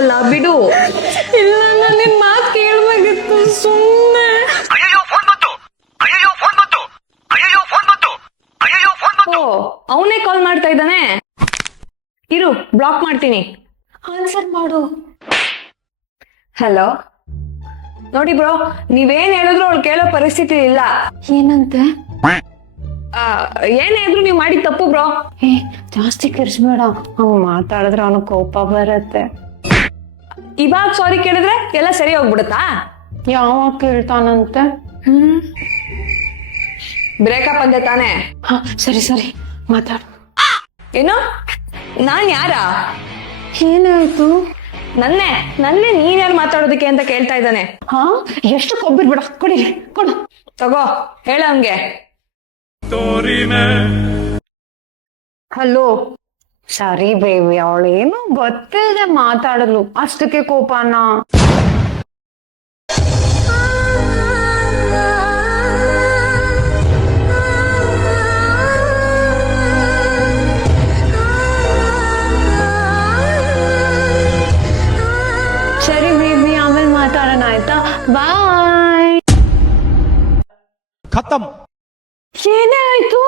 ಮಾತಾಡಲ್ಲ ಬಿಡು. ಇಲ್ಲ ನಾನು ನಿನ್ ಮಾತು ಕೇಳ್ಬೇಕಿತ್ತು ಸುಮ್ಮನೆ. ಓ ಅವನೇ ಕಾಲ್ ಮಾಡ್ತಾ ಇದ್ದಾನೆ, ಇರು ಬ್ಲಾಕ್ ಮಾಡ್ತೀನಿ. ಆನ್ಸರ್ ಮಾಡು. ಹಲೋ ನೋಡಿ ಬ್ರೋ, ನೀವೇನ್ ಹೇಳಿದ್ರು ಅವ್ಳು ಕೇಳೋ ಪರಿಸ್ಥಿತಿ ಇಲ್ಲ. ಏನಂತೆ? ಏನೇ ಇದ್ರು ನೀವ್ ಮಾಡಿದ ತಪ್ಪು ಬ್ರೋ. ಜಾಸ್ತಿ ಕಿರ್ಸ್ಬೇಡ, ಹಂಗ ಮಾತಾಡಿದ್ರೆ ಅವನು ಕೋಪ ಬರತ್ತೆ. ಇವಾಗ ಸಾರಿ ಕೇಳಿದ್ರೆ ಎಲ್ಲ ಸರಿ ಹೋಗ್ಬಿಡುತ್ತಾ? ಯಾವಾಗ ಕೇಳ್ತಾನಂತೆ? ಬ್ರೇಕಪ್ ಅಂದೆ ತಾನೆ? ಸರಿ ಸರಿ ಮಾತಾಡು. ಏನು? ನಾನ್ ಯಾರ? ಏನಾಯ್ತು? ನನ್ನೇ ನೀನ್ ಯಾರು ಮಾತಾಡೋದಕ್ಕೆ ಅಂತ ಕೇಳ್ತಾ ಇದ್ದಾನೆ. ಎಷ್ಟು ಕೊಬ್ಬಿರ್ಬೇಡ, ಕೊಡಿ ಕೊಡು. ತಗೋ ಹೇಳ ಹಂಗೆ. ಹಲೋ. ಸರಿ ಬೇಬಿ, ಅವಳೇನು ಗೊತ್ತಿಲ್ಲದೆ ಮಾತಾಡಲು ಅಷ್ಟಕ್ಕೆ ಕೋಪನ? ಸರಿ ಬೇಬಿ, ಆಮೇಲೆ ಮಾತಾಡೋಣ ಆಯ್ತಾ? ಬಾಯ್. खत्म। ಏನೇ ಆಯ್ತು?